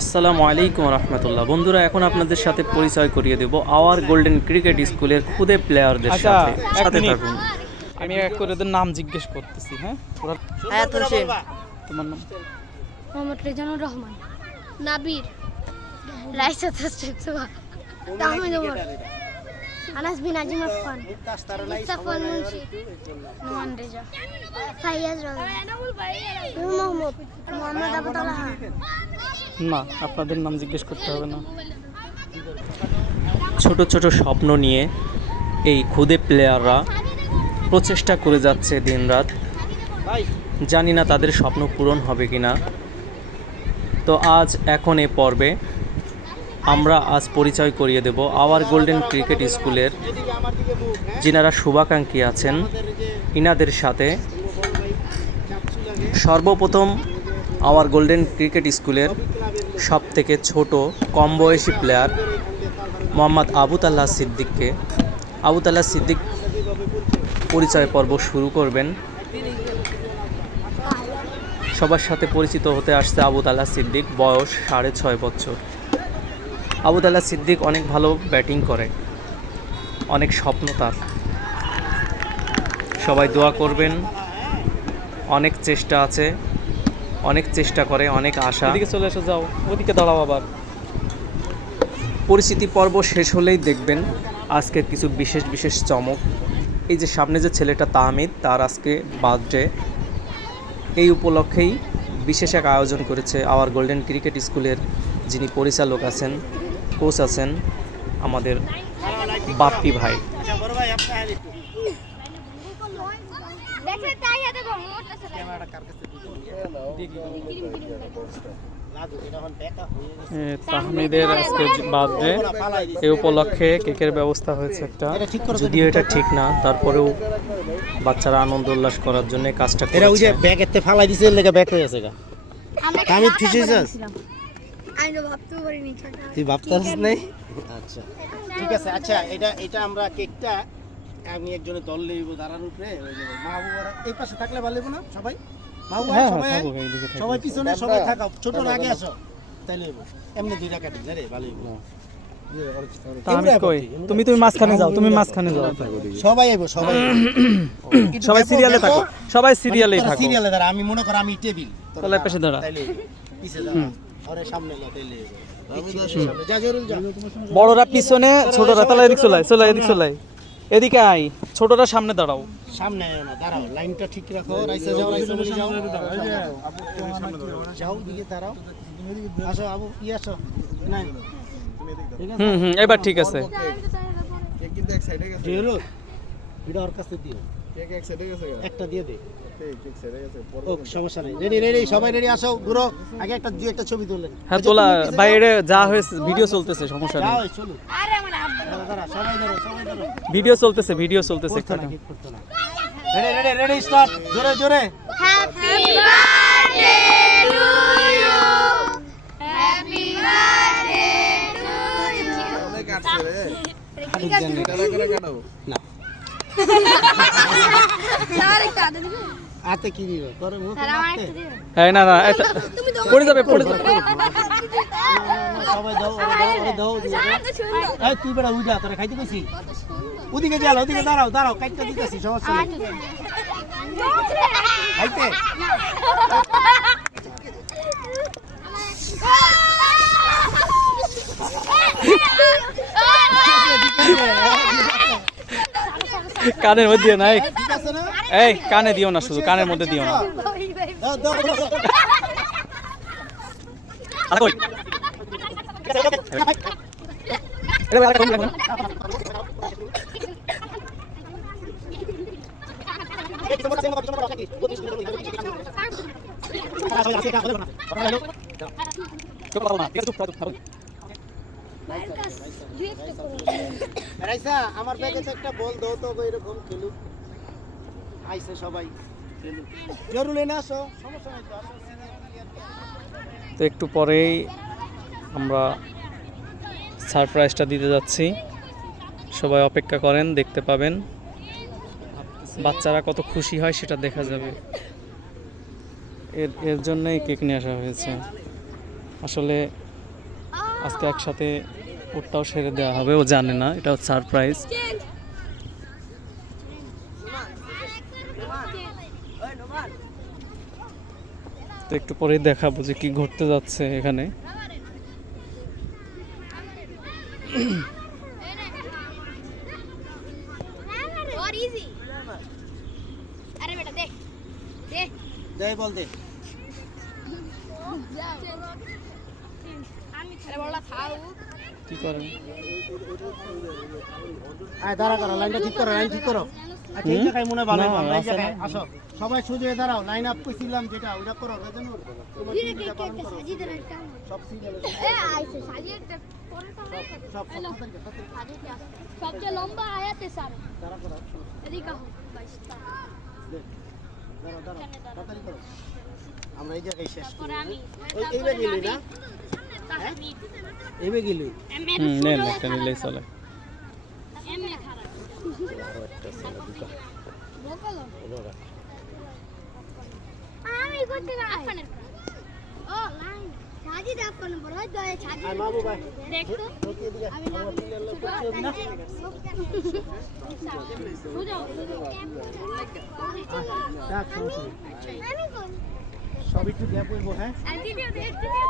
আসসালামু আলাইকুম রহমতুল্লাহ। বন্ধুরা, এখন আপনাদের সাথে পরিচয় করিয়ে দেব আওয়ার গোল্ডেন ক্রিকেট স্কুলের খুদে প্লেয়ারদের সাথে। সাথে থাকুন। আমি এক করে ওদের নাম জিজ্ঞেস করতেছি। হ্যাঁ, তোমার নাম? মোহাম্মদ রেজানুর রহমান, নাবির, রাইসাত হাসনাত, তাহমিদ ওমর, আনাস বিন আজিম আফফান, মুস্তাফান মুন্সি, নোমান রেজা, ফাইয়াজ রাজা, মোহাম্মদ আবু তালহা। না, আপনাদের নাম জিজ্ঞেস করতে হবে না। ছোট ছোট স্বপ্ন নিয়ে এই খুদে প্লেয়াররা প্রচেষ্টা করে যাচ্ছে দিনরাত। জানি না তাদের স্বপ্ন পূরণ হবে কিনা। তো আজ এখন এ পর্বে আমরা পরিচয় করিয়ে দেব আওয়ার গোল্ডেন ক্রিকেট স্কুলের যিনারা শুভাকাঙ্ক্ষী আছেন ইনাদের সাথে। সর্বপ্রথম আওয়ার গোল্ডেন ক্রিকেট স্কুলের সবথেকে ছোট কম বয়সী প্লেয়ার মোহাম্মদ আবু তালহা সিদ্দিককে পরিচয় পর্ব শুরু করবেন। সবার সাথে পরিচিত হতে আসছে আবু তালহা সিদ্দিক, বয়স 6.5 বছর। আবু তালহা সিদ্দিক অনেক ভালো ব্যাটিং করে, অনেক স্বপ্ন তার। সবাই দোয়া করবেন। অনেক চেষ্টা আছে, অনেক চেষ্টা করে, অনেক আশা। এদিকে চলে এসে যাও, ওদিকে দাঁড়াও। আবার পরিচিতি পর্ব শেষ হলেই দেখবেন আজকের কিছু বিশেষ বিশেষ চমক। এই যে সামনে যে ছেলেটা তাহমিদ, তার আজকে বার্থডে। এই উপলক্ষেই বিশেষ এক আয়োজন করেছে আওয়ার গোল্ডেন ক্রিকেট স্কুলের যিনি পরিচালক আছেন, কোচ আছেন, আমাদের বাপ্পি ভাই। তাহমিদের আজকে বার্থডে, এই উপলক্ষে কেকের ব্যবস্থা হয়েছে একটা। যদিও এটা ঠিক না, তারপরেও বাচ্চারা আনন্দ উল্লাস করার জন্য কাজটা এরা ওই যে করেছে। ব্যাগেতে ফালাই দিছে, এর লেগে ব্যাগ হয়ে আছে গা। আমি খুশি হইছস? আমি তো ভাবতেও পারিনি। তুই ভাবতাস নাই? আচ্ছা ঠিক আছে। আচ্ছা এটা আমরা কেকটা আমি একজনের দল লইব দাঁড়ার উপরে। ওই যে মাহবুবারা এই পাশে থাকলে ভালো হইব না? সবাই মাহবুবা সবাই পিছনে সবাই থাকা, ছোট আগে আসো তাইলে হইব। এমনি দুইটা কাটি রে ভালো হইব। তাহমিদ কই? তুমি মাঝখানে যাও, সবাই আইবো, সবাই সবাই সিরিয়ালে থাকো, সবাই সিরিয়ালেই থাকো। সিরিয়ালে দাঁড়া। আমি মনে কর আমি টেবিল তাহলে পাশে দাঁড়া, তাইলে পিছে দাঁড়া, আরে সামনে না তাইলে যা জরুল যা। বড়রা পিছনে, ছোটরা তাহলে এদিক চলাই, এদিক চলাই, এদিকে আই, ছোটরা সামনে দাঁড়াও। সামনে না দাঁড়াও, লাইনটা ঠিক রাখো। রাইসা যাও, রাইসা যাও, যাও দিকে দাঁড়াও। আসো আবু, আসো না। এবার ঠিক আছে। কেক কিন্তু এক সাইডে গেছে। দিও ভিডিও ওর কাছে দিও। কেক এক সাইডে গেছে, একটা দিয়ে দে। কেক সাইডে গেছে, ও সমস্যা নাই। রেডি সবাই রেডি। আসো গুরু, আগে একটা ছবি তুললেন। হ্যাঁ তোলা বাইরে যা হয়েছে, ভিডিও চলতেছে, সমস্যা নেই। যাও চলো। আরে আমার আব্বা দাঁড়া, সবাই ধরো। ভিডিও চলতেছে রেডি স্টার্ট। জোরে happy birthday to you, happy birthday to you. অনেক আছে রে। না স্যার একটা দিবে। আতে কি দিব? তোর মুখ স্যার আমার একটা দিবে। হ্যাঁ না পড়ে যাবে। সবাই দাও এই তুই বড় উজা তোরা খাইতে কইছি। ওদিকে যাও, ওদিকে দাঁড়াও কাইটটা দিতেছি, সমস্যা নেই। খাইতে কানের মধ্যে দিও না, ঠিক আছে না? এই কানে দিও না, শুধু কানের মধ্যে দিও না। দাও রাইসা, আমার ব্যাগে একটা বল দাও তো, এরকম খেলুক। আইছে সবাই খেলুক। জরুরি না, আসো, সমস্যা নাই তো, আসো। তো একটু পরেই আমরা সারপ্রাইজটা দিতে যাচ্ছি, সবাই অপেক্ষা করেন, দেখতে পাবেন। বাচ্চারা কত খুশি হয় সেটা দেখা যাবে। এর জন্যই কেক নিয়ে আসা হয়েছে। আসলে আজকে একসাথে ওরটাও সেরে দেওয়া হবে, ও জানে না, এটা হচ্ছে সারপ্রাইজ। তো একটু পরেই দেখাবো যে কি ঘটতে যাচ্ছে এখানে। और इजी अरे बेटा दे दे দে বল দে अरे बोला था वो কি করেন? আয় দাঁড়া করো, লাইনটা ঠিক করো, লাইন ঠিক করো। আচ্ছা এই জায়গায় মনে হয় ভালো না, হবে, এই আছে জায়গায় না। আসো সবাই সোজা হয়ে দাঁড়াও, লাইন আপ কইছিলাম যেটা ওইটা করো রেজানুর, তোমার ये টিমটা के পালন के করো। साजी दे रहा সব সিরিয়াল ए आइसे साजी दे পরে তো সব हेलो তাড়াতাড়ি साजी क्या সবচেয়ে লম্বা আয়াতে স্যার দাঁড়া করো, এদিকে হোক বাইশটা দাঁড়া দাঁড়া তাড়াতাড়ি করো। আমরা এই জায়গায় শেষ করি। তারপরে আমি এইবে গেলি না, এইবে গেলি নেন একটা নিলেই চলে। এমএ খারাপ বকলো আমি করতে না আপনার ও লাইন সাজি দে আপনার বড় দয়ে সাজি আর মামু ভাই দেখ তো ঢুকিয়ে দিকে আমি আমার সিরিয়াল লোক করতে হবে না। বুঝাও ডাক সমস্যা নেই। সব একটু গ্যাপ হইব, হ্যাঁ আদি দিও দেখতে দিও